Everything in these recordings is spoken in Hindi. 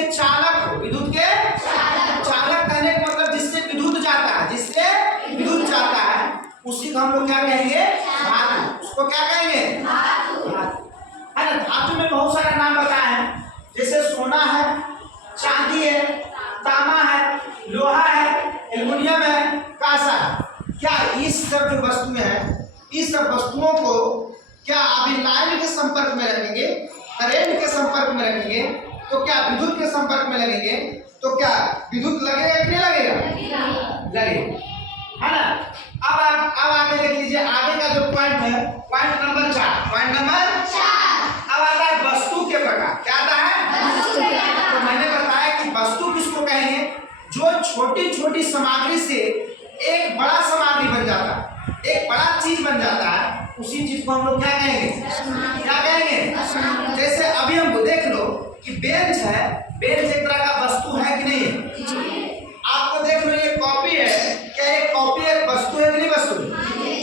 के चालक हो, विद्युत के चालक कहने का मतलब जिससे विद्युत जाता है, जिससे विद्युत जाता है उसी को हम लोग क्या कहेंगे? धातु। उसको क्या कहेंगे? धातु। है ना। धातु में बहुत सारा नाम बताए हैं, जैसे सोना है, चांदी है, तांबा है, लोहा है, एल्युमिनियम है, कांसा है। क्या इस सब जो वस्तुएं हैं, इस सब वस्तुओं को क्या आप लाइन के संपर्क में रखेंगे, करंट के संपर्क में रखेंगे तो क्या विद्युत के संपर्क में लगेंगे तो क्या विद्युत लगेगा कि नहीं लगेगा? लगेगा, है ना। अब आगे देख लीजिए, आगे का जो पॉइंट है, पॉइंट नंबर 4। पॉइंट नंबर 4 अब आता है वस्तु के प्रकार। क्या आता है? तो मैंने बताया कि वस्तु किसको कहेंगे? जो छोटी छोटी सामग्री से एक बड़ा सामग्री बन जाता है, एक बड़ा चीज बन जाता है, उसी चीज को हम लोग क्या कहेंगे? क्या कहेंगे? जैसे अभी हमको देख लो कि बेंच है, बेंच एक तरह का वस्तु है कि नहीं है? आपको देख लो ये कॉपी है, क्या ये कॉपी एक वस्तु है कि नहीं वस्तु?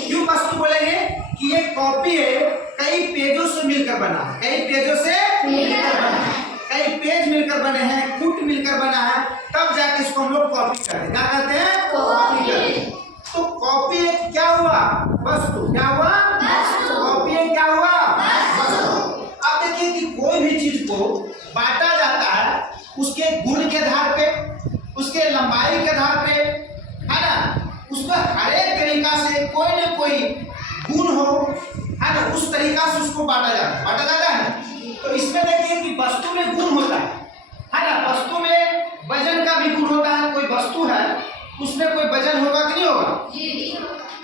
क्यों वस्तु बोलेंगे? कि ये कॉपी है कई पेजों से मिलकर बना है, कई पेजों से मिलकर बना है, कई पेज मिलकर बने हैं, कूट मिलकर बना है, तब जाके इसको हम लोग कॉपी करते हैं। क्या कहते हैं? कॉपी करते हैं। तो कॉपी एक क्या हुआ? वस्तु। क्या हुआ? कॉपी एक क्या हुआ? वस्तु। अब देखिए कि कोई भी चीज को बांटा जाता है उसके गुण के आधार पे, उसके लंबाई के आधार पे, है ना। उसमें हर एक तरीका से कोई न कोई गुण हो, है ना, उस तरीका से उसको बांटा जाता है। तो इसमें देखिए कि वस्तु में गुण होता है ना। वस्तु में वजन का भी गुण होता है। कोई वस्तु है उसमें कोई वजन होगा कि नहीं होगा?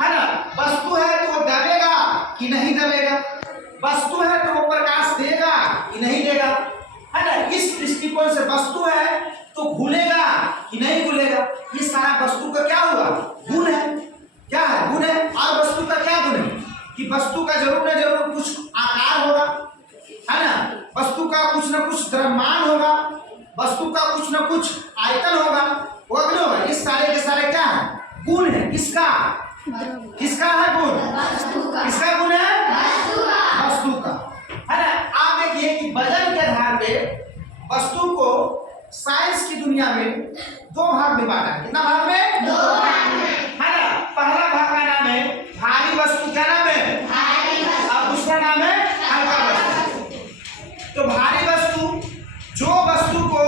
है ना। वस्तु है तो वो दबेगा कि नहीं दबेगा, वस्तु है तो वो प्रकाश देगा कि नहीं देगा, है ना। इस दृष्टिकोण से वस्तु है तो घुलेगा कि नहीं घुलेगा। ये सारा वस्तु का क्या हुआ? गुण है। क्या है? गुण है। और वस्तु का क्या गुण है? कि वस्तु का जरूर न जरूर कुछ आकार होगा, है ना। वस्तु का कुछ न कुछ द्रव्यमान होगा, वस्तु का कुछ न कुछ आयतन होगा कि नहीं होगा। ये सारे के सारे क्या है? गुण है। किसका? किसका है गुण? किसका गुण है? वस्तु का, है ना। आप देखिए कि वजन के आधार पे वस्तु को साइंस की दुनिया में दो भाग में बांटा है। कितना भाग में? दो भाग में, है ना। पहला भाग का नाम है भारी वस्तु। क्या नाम है? भारी वस्तु। और दूसरा नाम है हल्का वस्तु। तो भारी वस्तु जो वस्तु को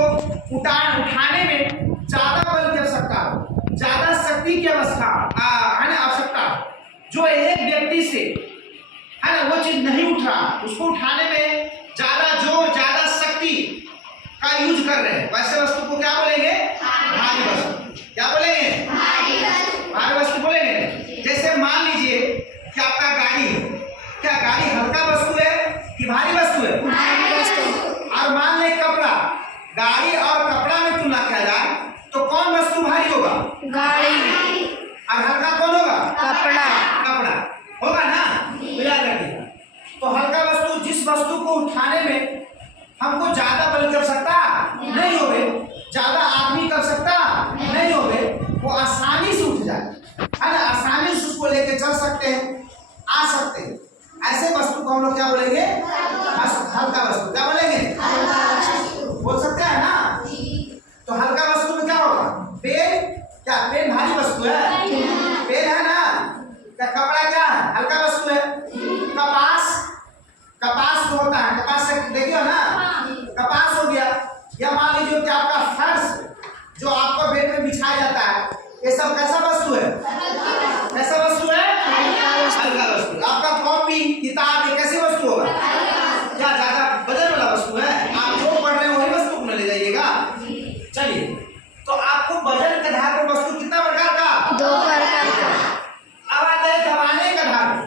उठाने में ज्यादा बल की आवश्यकता हो, ज्यादा शक्ति की आवश्यकता, है ना, आवश्यकता, जो एक व्यक्ति से, है ना, वो चीज नहीं उठ रहा, उसको उठाने में ज्यादा शक्ति का यूज कर रहे हैं, वैसे वस्तु को क्या बोलेंगे? भारी वस्तु। क्या बोलेंगे? भारी वस्तु बोलेंगे। जैसे मान लीजिए कि आपका गाड़ी है, क्या गाड़ी हल्का वस्तु है कि भारी वस्तु है? भारी वस्तु। और मान ले कपड़ा, गाड़ी और कपड़ा में तुलना किया जाए तो कौन वस्तु भारी होगा? गाड़ी। और हल्का कौन होगा? कपड़ा। कपड़ा होगा ना। तो याद रखिएगा। तो हल्का वस्तु, जिस वस्तु को उठाने में हमको ज्यादा बल की आवश्यकता नहीं होवे, ज्यादा आदमी कर सकता नहीं होवे, वो आसानी से उठ जाए, है ना। आसानी से उसको लेके चल सकते हैं, आ सकते हैं। ऐसे वस्तु को हम लोग क्या बोलेंगे? हल्का वस्तु। क्या बोलेंगे? बोल सकते हैं ना। तो हल्का वस्तु में क्या होगा? पेन। क्या पेन भारी वस्तु है? पेन है ना। क्या कपड़ा क्या है? हल्का वस्तु है। कपास जो होता है, कपास से देखिए ना, कपास हो गया। या मान लीजिए कि आपका फर्श जो आपको बेड में बिछाया जाता है, ये सब कैसा वस्तु है? कैसा वस्तु है? हल्का वस्तु। आपका कॉपी किताब ये कैसी वस्तु होगा? क्या ज्यादा वजन वाला वस्तु है? आप जो पढ़ रहे हैं वही वस्तु को ले जाइएगा। चलिए, तो आपको वजन के आधार पर वस्तु कितना प्रकार का? दो प्रकार का। अब आता है दबाने के आधार पर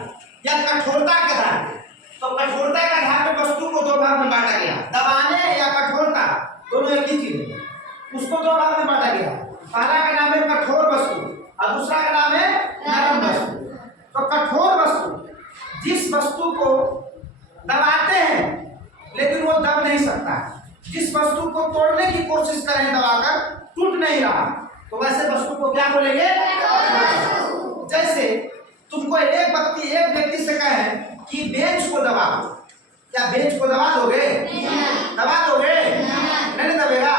या कठोरता के आधार पर। तो कठोरता के आधार पर वस्तु को दो भाग में बांटा गया। दबाने या कठोरता दोनों एक ही चीज है, उसको दो भाग में बांटा गया। पहला का नाम है कठोर वस्तु और दूसरा का नाम है नरम वस्तु। तो कठोर वस्तु जिस वस्तु को दबाते हैं लेकिन वो दब नहीं सकता, जिस वस्तु को तोड़ने की कोशिश करें दबाकर टूट नहीं रहा, तो वैसे वस्तु को क्या बोलेंगे? जैसे तुमको एक व्यक्ति से कहे कि बेंच को दबा दो, क्या बेंच को दबा दोगे? दबा दोगे? नहीं दबेगा।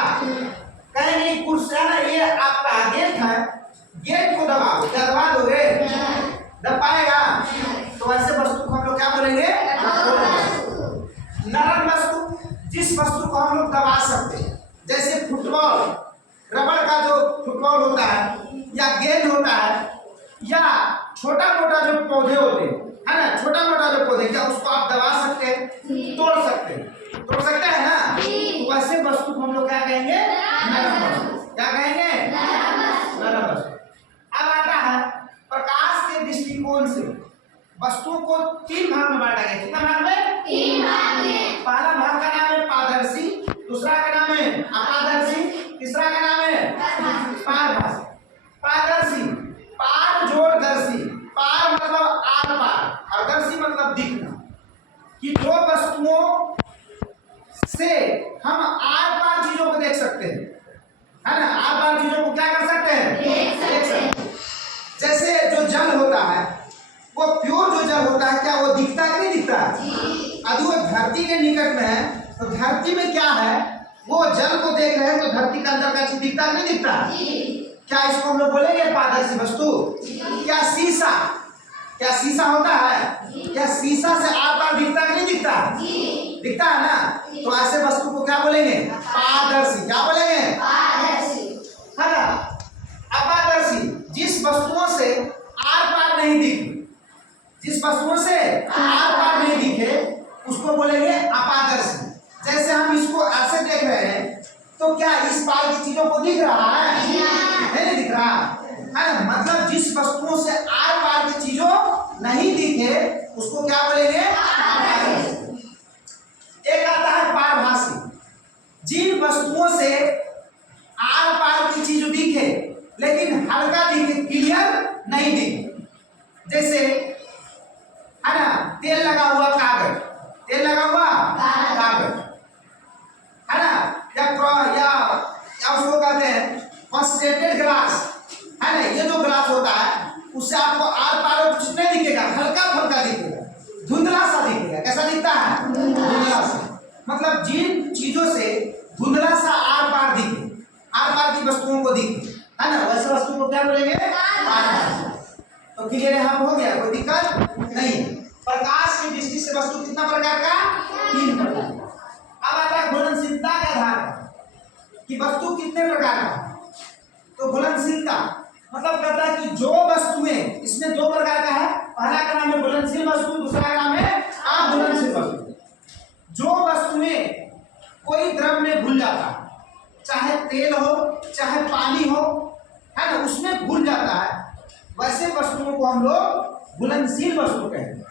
फुटबॉल होता है या गेंद होता है या छोटा मोटा जो पौधे होते हैं, है ना, छोटा मोटा जो पौधे, क्या उसको आप दबा सकते हैं, तोड़ सकते हैं ना। तो वैसे वस्तु को हम लोग क्या कहेंगे, नरम वस्तु। क्या कहेंगे, नरम वस्तु। अब आता है प्रकाश के दृष्टिकोण से वस्तुओं को 3 भाग में बांटा गया। कितना भाग में, 3 भाग में। पहला भाग का नाम है पारदर्शी, दूसरा का नाम है अपारदर्शी, तीसरा का नाम है पारभासी। पारदर्शी, पार जोड़ दर्शी, पार मतलब आर पार और दर्शी मतलब दिखना, कि जो वस्तुओं से हम आर पार चीजों को देख सकते हैं, है ना, आर पार चीजों को क्या कर सकते हैं, देख सकते हैं। जैसे जो जल होता है, वो प्योर जो जल होता है, क्या वो दिखता है कि नहीं दिखता? यदि वो धरती के निकट में है तो धरती में क्या है, वो जल को देख रहे हैं तो धरती का अंदर का चीज दिखता है कि नहीं दिखता? क्या इसको हम लोग बोलेंगे पारदर्शी वस्तु? क्या शीशा, क्या शीशा होता है, क्या शीशा से आर पार दिखता है कि नहीं दिखता? दिखता है ना। तो ऐसे वस्तु को क्या बोलेंगे, पारदर्शी। क्या बोलेंगे, पारदर्शी, है ना। अपारदर्शी, जिस वस्तुओं से आर पार नहीं दिखे, जिस वस्तुओं से आर पार नहीं दिखे उसको बोलेंगे अपारदर्शी। जैसे हम इसको ऐसे देख रहे हैं तो क्या इस पार की चीजों को दिख रहा है, नहीं दिख रहा है ना। मतलब जिस वस्तुओं से आर पार की चीजों नहीं दिखे उसको क्या बोलेंगे, अपारदर्शी। एक आता है पारभासी, जिन वस्तुओं से आर पार की चीज दिखे लेकिन हल्का दिखे, क्लियर नहीं दिखे। जैसे, है ना, तेल लगा हुआ कागज, तेल लगा हुआ कागज, है ना, या उसको कहते हैं कॉन्सेंट्रेटेड ग्लास, है ना। ये जो ग्लास होता है उससे आपको आर पार कुछ नहीं दिखेगा, हल्का फुल्का दिखेगा, धुंधला सा दिखेगा। कैसा दिखता है, धुंधला सा। मतलब जिन चीजों से धुंधला सा आर पार दिखे, आर पार की वस्तुओं को दिखे, है ना, वैसे वस्तु को क्या बोलेंगे, पारदर्शी। तो क्लियर है, हम हो गया, कोई दिक्कत नहीं। प्रकाश की दृष्टि से वस्तु कितना प्रकार का, 3 प्रकार का। अब आता है घुलनशीलता के आधार पर कि वस्तु कितने प्रकार का। तो घुलनशीलता मतलब कहता है कि जो वस्तुएं, इसमें 2 प्रकार का है। पहला का नाम है घुलनशील वस्तु, दूसरा का नाम है अघुलनशील वस्तु। जो वस्तुएं कोई द्रव में घुल जाता है, चाहे तेल हो चाहे पानी हो, है ना, उसमें घुल जाता है, वैसे वस्तुओं को हम लोग घुलनशील वस्तु कहते हैं।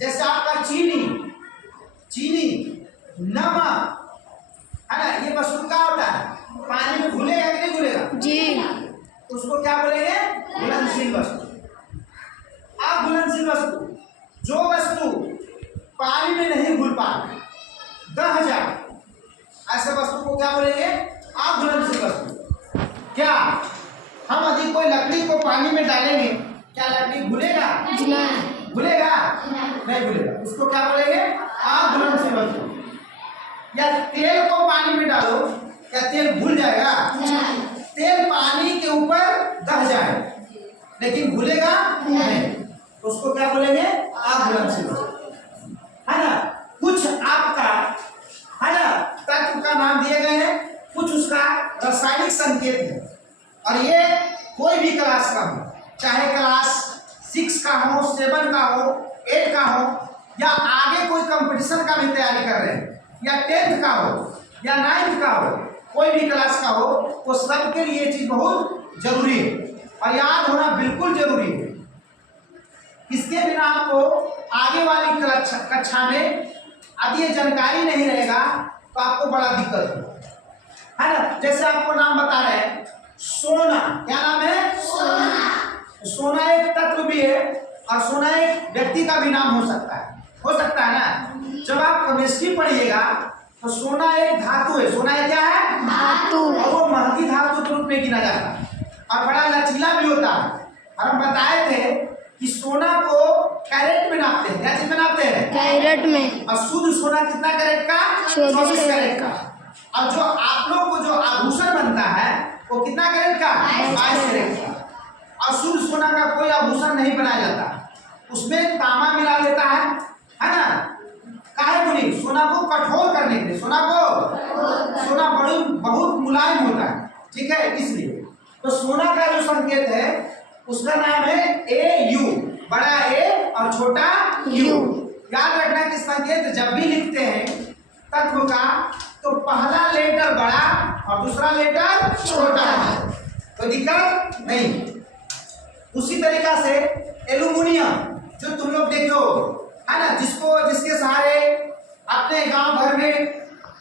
जैसे आपका चीनी, नमक, है ना, ये वस्तु क्या होता है, पानी में घुलेगा कि नहीं घुलेगा जी, उसको क्या बोलेंगे, घुलनशील वस्तु। अघुलनशील वस्तु, जो वस्तु पानी में नहीं घुल पाती, दह जाए, ऐसे वस्तु को क्या बोलेंगे, अघुलनशील वस्तु। क्या हम यदि कोई लकड़ी को पानी में डालेंगे, क्या लकड़ी घुलेगा, घुलेगा नहीं घुलेगा, उसको क्या बोलेंगे, अघुलनशील वस्तु। या तेल को पानी में डालो, क्या तेल घुल जाएगा, तेल पानी के ऊपर दह जाए लेकिन घुलेगा नहीं, उसको क्या बोलेंगे, अघुलनशील वस्तु, है ना। कुछ आपका, है ना, तत्व का नाम दिए गए हैं, कुछ उसका रासायनिक संकेत है, और ये कोई भी क्लास का हो, चाहे क्लास 6 का हो, 7 का हो, 8 का हो, या आगे कोई कंपटीशन का भी तैयारी कर रहे हैं, या 10th का हो या 9th का हो, कोई भी क्लास का हो, तो सबके लिए ये चीज बहुत जरूरी है और याद होना बिल्कुल जरूरी है। इसके बिना आपको आगे वाली कक्षा में यदि ये जानकारी नहीं रहेगा तो आपको बड़ा दिक्कत होगा, है ना। जैसे आपको नाम बता रहे हैं सोना, क्या नाम है, सोना एक तत्व भी है और सोना एक व्यक्ति का भी नाम हो सकता है ना। जब आप केमिस्ट्री पढ़िएगा तो सोना एक धातु है, सोना एक क्या है, धातु, और वो महंगी धातु के रूप में गिना जाता है और बड़ा लचीला भी होता है। और हम बताए थे कि सोना को कैरेट में नापते हैं, क्या चीज में नापते हैं, कैरेट में, और शुद्ध सोना कितना कैरेट का, 24 कैरेट का। और जो आप लोग को जो आभूषण बनता है वो कितना कैरेट का, 22 कैरेट का। और शुद्ध सोना का कोई आभूषण नहीं बनाया जाता, उसमें तांबा मिला देता है ना। काहे बोली, सोना को कठोर करने के लिए, सोना बहुत मुलायम होता है, ठीक है, इसलिए। तो सोना का जो संकेत है उसका नाम है AU, बड़ा ए और छोटा यू। याद रखना कि संकेत जब भी लिखते हैं तत्व का तो पहला लेटर बड़ा और दूसरा लेटर छोटा है, तो दिक्कत नहीं। उसी तरीका से एल्युमिनियम जो तुम लोग देखो है ना, जिसके सहारे अपने गांव भर में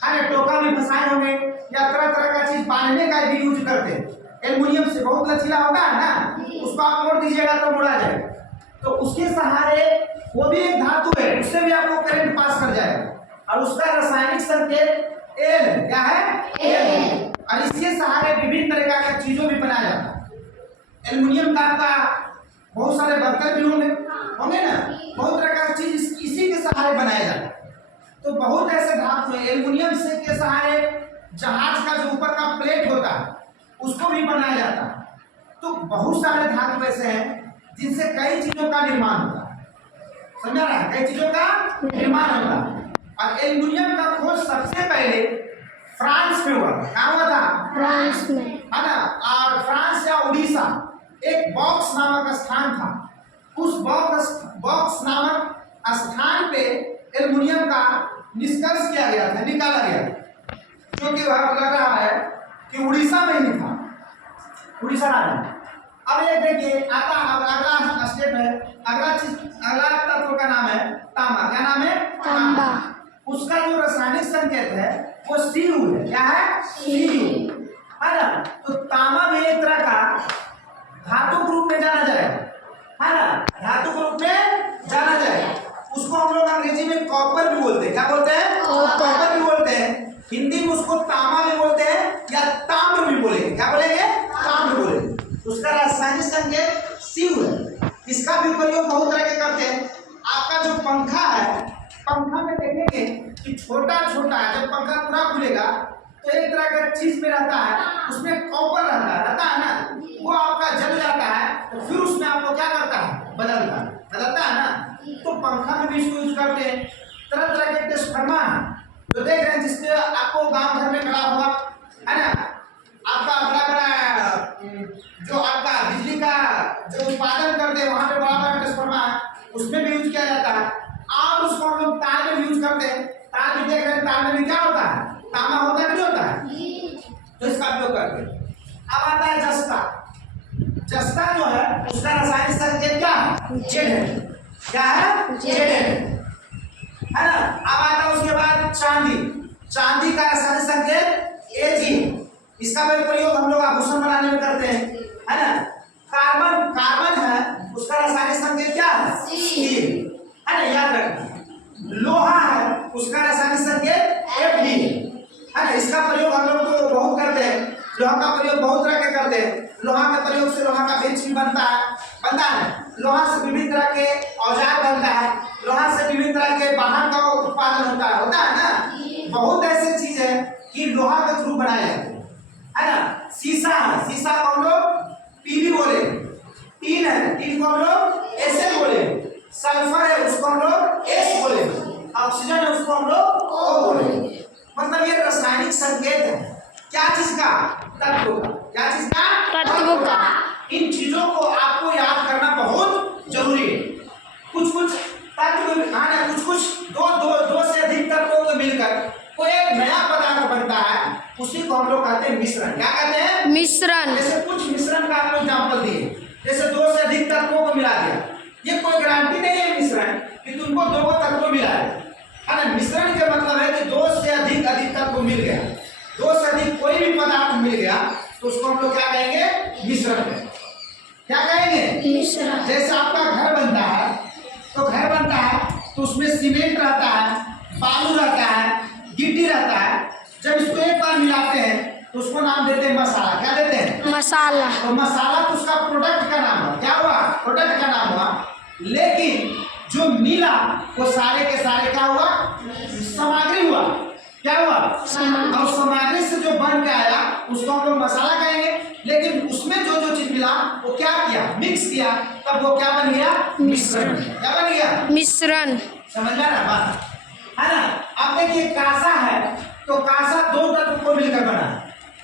है ना टोका में फंसाए होंगे या तरह तरह का चीज बांधने का भी यूज करते हैं। एल्युमिनियम से बहुत लचीला होता है ना, उसको आप मोड़ दीजिएगा तो मोड़ा जाएगा। तो उसके सहारे वो भी एक धातु है, उससे भी आपको करंट पास कर जाएगा और उसका रासायनिक संकेत एल क्या है, एल। और इसके सहारे विभिन्न तरह का चीजों भी बनाया जाता है। एल्युमिनियम का आपका बहुत सारे बर्तन भी होंगे ना, बहुत तरह का चीज इसी के सहारे बनाया जाता है। तो बहुत ऐसे धातु है एल्युमिनियम से के सहारे जहाज का जो ऊपर का प्लेट होता है उसको भी बनाया जाता है। तो बहुत सारे धातु ऐसे हैं जिनसे कई चीजों का निर्माण होता है, समझा रहा है, कई चीजों का निर्माण होता है। और एल्युमिनियम का खोज सबसे पहले फ्रांस में हुआ। कहाँ हुआ था? फ्रांस में, है ना। और फ्रांस या उड़ीसा एक बॉक्स नामक स्थान था, उस बॉक्स नामक स्थान पे एल्युमिनियम का निष्कर्ष किया गया था, निकाला गया, क्योंकि वह लग रहा है कि उड़ीसा में ही था, उड़ीसा राज्य। अब ये देखिए आता अब अगला स्टेप है, अगला तत्व का नाम है तांबा। क्या नाम है? तांबा। उसका जो रासायनिक संकेत है वो Cu है। क्या है? Cu, है ना। तो तांबा भी एक तरह का धातु के रूप में जाना जाएगा, है ना, धातु के रूप में जाना जाएगा। उसको हम लोग अंग्रेजी में कॉपर भी बोलते हैं। क्या बोलते हैं? कॉपर भी बोलते हैं। हिंदी में उसको तांबा भी बोलते हैं या ताम्र भी बोलेंगे। क्या बोलेंगे? ताम्र बोलेंगे। उसका रासायनिक संकेत Cu है। इसका भी प्रयोग बहुत तरह के करते हैं। आपका जो पंखा है, पंखा में देखेंगे कि छोटा छोटा जब पंखा पूरा खुलेगा तो एक तरह का चीज में रहता है, उसमें कॉपर रहता है ना, वो आपका जल जाता है तो फिर उसमें आपको क्या करता है? बदलता है ना। तो पंखा में भी इसको यूज करते हैं। तरह तरह के ट्रांसफार्मर जो देख रहे हैं जिससे आपको गांव घर में खड़ा हुआ है ना, आपका बड़ा बड़ा जो आपका बिजली का जो उत्पादन करते हैं वहां पे बड़ा बड़ा ट्रांसफार्मर है, उसमें भी यूज किया जाता है। और उसको हम लोग तार में भी यूज करते हैं। तार भी देख रहे हैं, तार में भी क्या होता है? तांबा होता है, नहीं होता है, तो इसका उपयोग करते हैं। अब आता है जस्ता। जस्ता जो है उसका रासायनिक संकेत क्या है? जेड है। क्या है? जेड है ना। अब आता है उसके बाद चांदी। चांदी का रासायनिक संकेत Ag। इसका भी प्रयोग हम लोग आभूषण बनाने में करते हैं, है ना। कार्बन है, उसका रासायनिक संकेत क्या है? स्टील, है ना, याद रखना। लोहा है, उसका रासायनिक संकेत Fe, है ना। इसका प्रयोग हम लोग तो बहुत करते हैं। लोहा का प्रयोग बहुत तरह के करते हैं। लोहा के प्रयोग से लोहा का बेंच भी बनता है। लोहा से विभिन्न तरह के औजार बनता है। लोहा से विभिन्न तरह के वाहन का उत्पादन होता है ना। बहुत ऐसे चीज है कि लोहा के थ्रू बनाए जाते हैं, है ना। शीशा है, शीशा को हम लोग Pb बोले। टीन है, टीन को हम लोग Sl बोले। सल्फर है, उसको हम लोग S बोले। ऑक्सीजन है, उसको हम लोग O बोले। मतलब ये रासायनिक संकेत है क्या चीज का? तत्व का। क्या चीज का? तत्व का। इन चीजों को आपको याद करना बहुत जरूरी है। कुछ तत्व आना, कुछ दो से अधिक तत्वों को मिलकर कोई एक नया पदार्थ बनता है, उसी को हम लोग कहते हैं मिश्रण। क्या कहते हैं? मिश्रण। जैसे कुछ मिश्रण का आपको एग्जाम्पल दिए, जैसे 2 से अधिक तत्वों को मिला दिया। ये कोई गारंटी नहीं है मिश्रण कि तुमको 2 तत्व मिला है ना। मिश्रण का मतलब है कि 2 से अधिक तत्व मिल गया, 2 से अधिक कोई भी पदार्थ मिल गया तो उसको हम लोग क्या कहेंगे? मिश्रण कहेंगे। क्या कहेंगे? मिश्रण। जैसे आपका घर बनता है, तो घर बनता है तो उसमें सीमेंट रहता है, बालू रहता है, गिट्टी रहता है। जब इसको एक बार मिलाते हैं तो उसको नाम देते हैं मसाला। क्या देते हैं? मसाला। तो मसाला तो उसका प्रोडक्ट का नाम हुआ। क्या हुआ? प्रोडक्ट का नाम हुआ। लेकिन जो मिला वो सारे के सारे क्या हुआ? सामग्री हुआ। क्या हुआ? और सामग्री से जो बन के आया उसको हम लोग मसाला कहेंगे। लेकिन उसमें जो चीज मिला वो क्या किया? मिक्स किया, तब वो क्या बन गया? मिश्रण। क्या बन गया? मिश्रण। समझ में आ रहा बात, है ना। अब देखिए कांसा है, तो कांसा 2 तत्व को मिलकर बना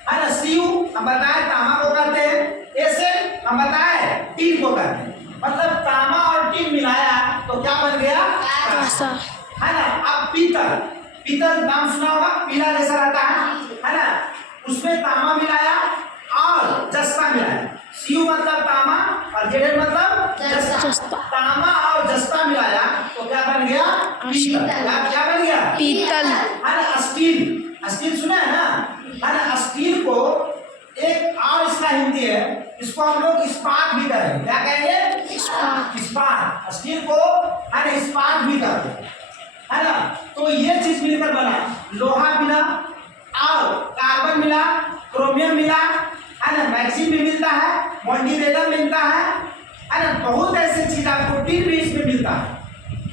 है ना। Cu हम बताए तांबा को कहते हैं, हम बताए टीन को कहते हैं। मतलब तांबा और टीन मिलाया तो क्या बन गया? कांसा। है ना। अब पीतल, पीतल नाम सुना होगा, पीला जैसा रहता है ना। उसमें तांबा मिलाया और जस्ता मिलाया। सीयू मतलब तांबा और जेड मतलब जस्ता। तांबा और जस्ता मिलाया तो क्या बन गया? पीतल। क्या बन गया? पीतल। है ना। स्टील, स्टील सुना है ना। स्टील को एक और इसका हिंदी है, इसको हम लोग इस्पात भी कहेंगे। क्या कहेंगे? इस्पात। स्टील को है ना इस्पात भी कहते हैं, है ना। तो ये चीज मिलकर बना, लोहा मिला और कार्बन मिला, क्रोमियम मिला, है ना। मैग्नीशियम भी मिलता है, मोल्डिवेलम मिलता है ना। बहुत ऐसे चीज आपको टीन भी इसमें मिलता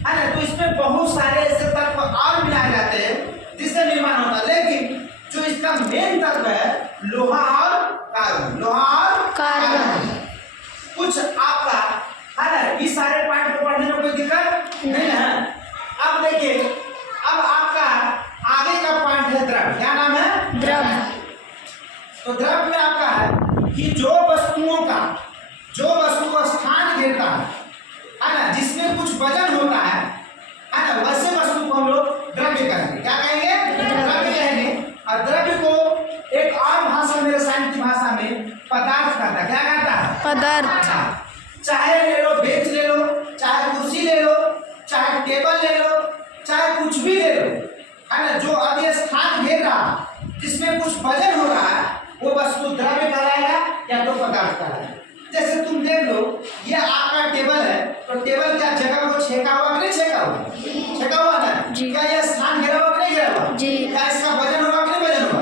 है ना। तो इसमें बहुत सारे ऐसे तत्व और मिलाए जाते हैं जिससे निर्माण होता है, लेकिन जो इसका मेन तत्व है लोहा और कार्बन, लोहा और कार्बन। कुछ आपका है ना, इस सारे पॉइंट को पढ़ने में कोई दिक्कत नहीं है। अब देखिए, अब आपका आगे का पॉइंट है द्रव। क्या नाम है? द्रव। तो द्रव में आपका है कि जो वस्तुओं को स्थान घेरता है ना, जिसमें कुछ वजन होता है ना, वैसे वस्तु को हम लोग द्रव्य कहेंगे। क्या कहेंगे? द्रव्य कहेंगे। और द्रव्य को एक और भाषा, मेरे साइंस की भाषा में पदार्थ कहता है। क्या कहता है? पदार्थ। चाहे ले लो, बेंच ले लो, चाहे कुर्सी ले लो, चाहे टेबल ले लो, चाहे कुछ भी ले लो, है ना। जो अब ये स्थान घेर रहा, जिसमें कुछ वजन हो रहा है, वो वस्तु द्रव्य कहलाएगा या तो पदार्थ कहलाएगा। जैसे तुम देख लो, ये आपका टेबल है, तो टेबल क्या जगह को छेका हुआ कि नहीं छेका हुआ? छेका हुआ ना। क्या ये स्थान घेरा हुआ कि नहीं घेरा हुआ? क्या इसका वजन होगा कि नहीं वजन होगा?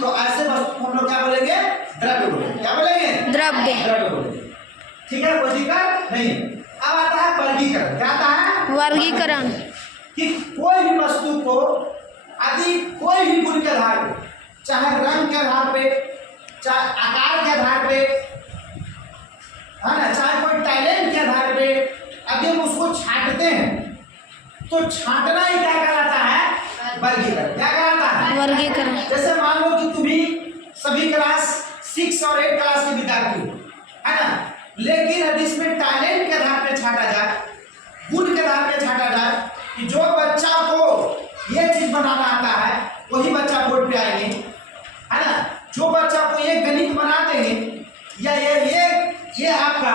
तो ऐसे वस्तु को हम लोग क्या बोलेंगे? द्रव्य बोलेंगे। क्या बोलेंगे? द्रव्य। द्रव्य बोलेंगे। ठीक है, कोई दिक्कत नहीं। अब आता है वर्गीकरण। क्या आता है? वर्गीकरण। कि कोई भी वस्तु को यदि कोई भी गुण के आधार पे, चाहे रंग के आधार पे, चाहे आकार के आधार पे, है ना, चाहे कोई टैलेंट के आधार पे, यदि हम उसको छांटते हैं तो छांटना ही क्या कहलाता है? वर्गीकरण। क्या कहलाता है? वर्गीकरण। जैसे मान लो कि तुम भी सभी क्लास 6 और 8 क्लास के विद्यार्थी हो, है ना, लेकिन यदि इसमें टैलेंट के आधार पे छांटा जाए, गुण के आधार पे छांटा जाए कि जो बच्चा को ये चीज बनाना आता है वही बच्चा बोर्ड पे आएंगे, है ना। जो बच्चा को ये गणित बना देंगे या ये आपका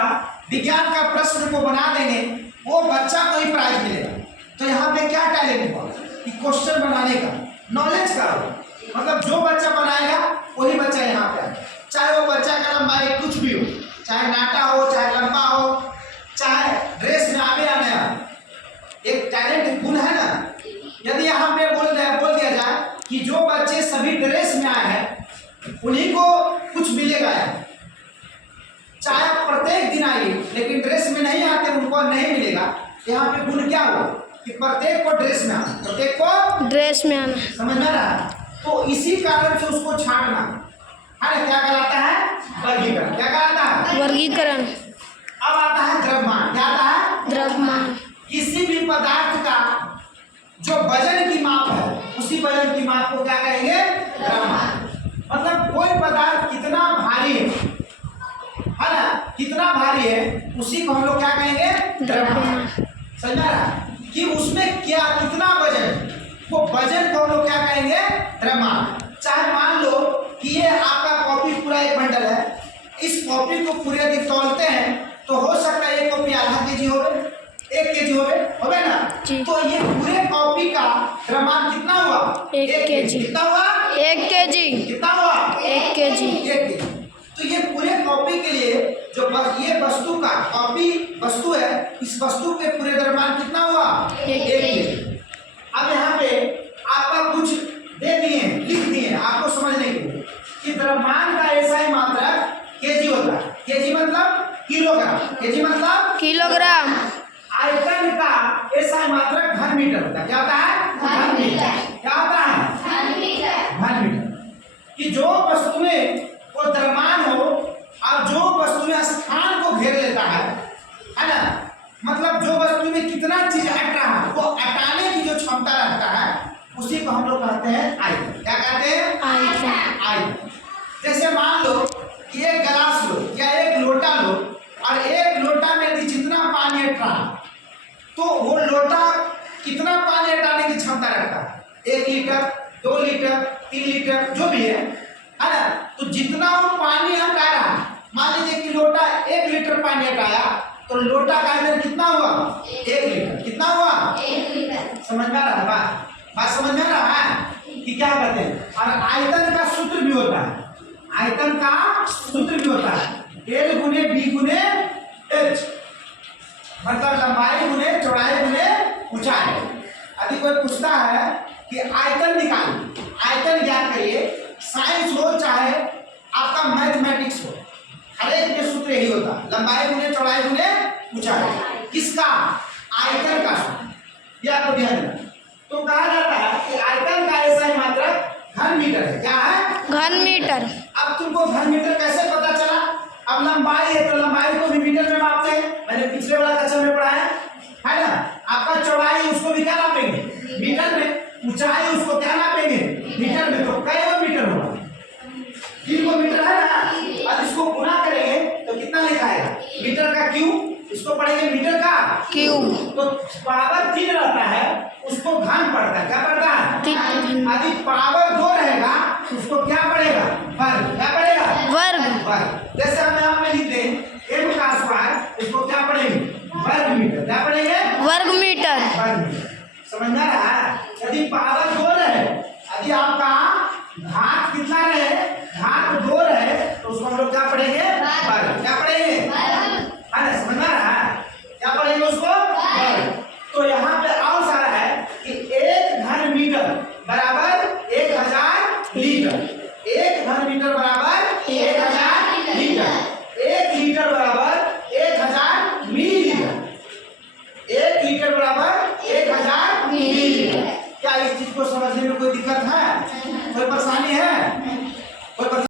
विज्ञान का प्रश्न को बना देंगे, वो बच्चा को ही प्राइज मिलेगा। तो यहाँ पे क्या टैलेंट हुआ कि क्वेश्चन बनाने का, नॉलेज का हो। मतलब जो बच्चा बनाएगा वही बच्चा यहाँ पे आएगा, चाहे वो बच्चा का लंबाई कुछ भी हो, चाहे नाटा हो, चाहे लंबा हो, चाहे ड्रेस में आगे आने आ। एक टैलेंट गुण है ना। यदि यहाँ पे बोल दिया जाए कि जो बच्चे सभी ड्रेस में आए हैं उन्हीं को कुछ मिलेगा, चाहे आप प्रत्येक दिन आइए लेकिन ड्रेस में नहीं आते उनको नहीं मिलेगा। यहाँ पे गुण क्या हुआ कि प्रत्येक को ड्रेस में आना, प्रत्येक को ड्रेस में आना। समझ में आ रहा है? तो इसी कारण से उसको छांटना है ना, क्या कहलाता है? वर्गीकरण। क्या कहलाता है? वर्गीकरण। अब आता है द्रव्यमान। क्या आता है? द्रव्यमान। किसी भी पदार्थ का जो वजन की माप है, उसी वजन की माप को क्या कहेंगे? द्रव्यमान। मतलब कोई पदार्थ कितना भारी है ना, कितना भारी है, उसी को हम लोग क्या कहेंगे? द्रव्यमान। समझ रहा है कि उसमें क्या कितना वजन है, वो वजन को हम लोग क्या कहेंगे? द्रव्यमान। चाहे मान लो कि ये आपका कॉपी पूरा 1 बंडल है, इस कॉपी को पूरे यदि तौलते हैं तो हो सकता है ये कॉपी आधा केजी हो गए, 1 केजी हो गए ना। तो ये पूरे कॉपी का द्रव्यमान कितना हुआ? 1 केजी। कितना हुआ? 1 केजी। कितना हुआ? 1 केजी। 1 केजी। तो ये पूरे कॉपी के लिए जो ये वस्तु का कॉपी वस्तु है, इस वस्तु के पूरे द्रव्यमान कितना हुआ? 1 केजी। अब यहाँ पे आपका कुछ दे दिए, लिख दिए आपको समझने के लिए कि द्रव्यमान का ऐसा ही मात्रक केजी होता है। केजी मतलब किलोग्राम, केजी मतलब किलोग्राम। आयतन का ऐसा मात्रक घन मीटर होता है। क्या होता है? घन मीटर। क्या होता है? घन मीटर। कि जो वस्तु में वो द्रव्यमान हो और जो वस्तु में स्थान को घेर लेता है ना, मतलब जो वस्तु में कितना चीज हट रहा है वो हटाने की जो क्षमता रखता है, उसी को हम लोग कहते हैं आयतन। क्या कहते हैं? आयतन। जैसे मान लो कि एक गिलास लो या एक लोटा लो, 1 लीटर 2 लीटर 3 लीटर जो भी है ना। तो जितना वो पानी हटा रहा, मान लीजिए कि लोटा 1 लीटर पानी हटाया तो लोटा का अंदर कितना हुआ 1 लीटर। कितना हुआ 1 लीटर। समझ में आ रहा है बात समझ में आ रहा है कि क्या कहते हैं। और आयतन का सूत्र भी होता है, आयतन का सूत्र भी होता है L गुने B गुने H, मतलब लंबाई गुने चौड़ाई गुने ऊंचाई। यदि कोई पूछता है कि आयतन निकालिए, आयतन ज्ञात करिए, साइंस हो चाहे आपका मैथमेटिक्स हो, हर एक में सूत्र यही होता है, लंबाई गुने चौड़ाई गुने ऊंचाई। किसका आयतन का सूत्र, यह आपको ध्यान देना। तो कहा जाता है कि आयतन का ऐसा ही मात्रक घन मीटर है। क्या है घन मीटर। अब तुमको घन मीटर कैसे पता चला। अब लंबाई है तो लंबाई को भी मीटर में मापते हैं, मैंने पिछले वाला कक्षा में पढ़ाया है ना। आपका चौड़ाई उसको भी क्या नापेंगे मीटर में, ऊंचाई उसको क्या नापेंगे मीटर में। तो कई गो मीटर होगा 3 गो मीटर है ना। अब इसको गुना करेंगे तो कितना लिखाएगा मीटर का क्यूब, इसको पढ़ेंगे मीटर का क्यूब। तो पावर 3 रहता है उसको घन पड़ता है, क्या पड़ता है यदि पावर 2 रहेगा उसको क्या पड़ेगा वर्ग। क्या पड़ेगा वर्ग। जैसे हम यहाँ पे लिखते हैं m का स्क्वायर, इसको क्या पढ़ेंगे वर्ग मीटर। क्या पढ़ेंगे वर्ग मीटर। वर्ग मीटर। समझ में आ रहा है। यदि पावर 2 रहे, यदि आपका घात कितना रहे घात 2 रहे तो उसको हम लोग क्या पढ़ेंगे वर्ग। क्या पढ़ेंगे है ना। समझ में आ रहा है क्या पढ़ेंगे उसको वर्ग। तो यहाँ पे और सारा है कि 1 घन मीटर बराबर 1000 लीटर, 1 घन मीटर बराबर 1000 लीटर, 1 लीटर बराबर 1000 मिलीलीटर, 1 लीटर बराबर 1000 मिलीलीटर। क्या इस चीज को समझने में कोई दिक्कत है, कोई परेशानी है?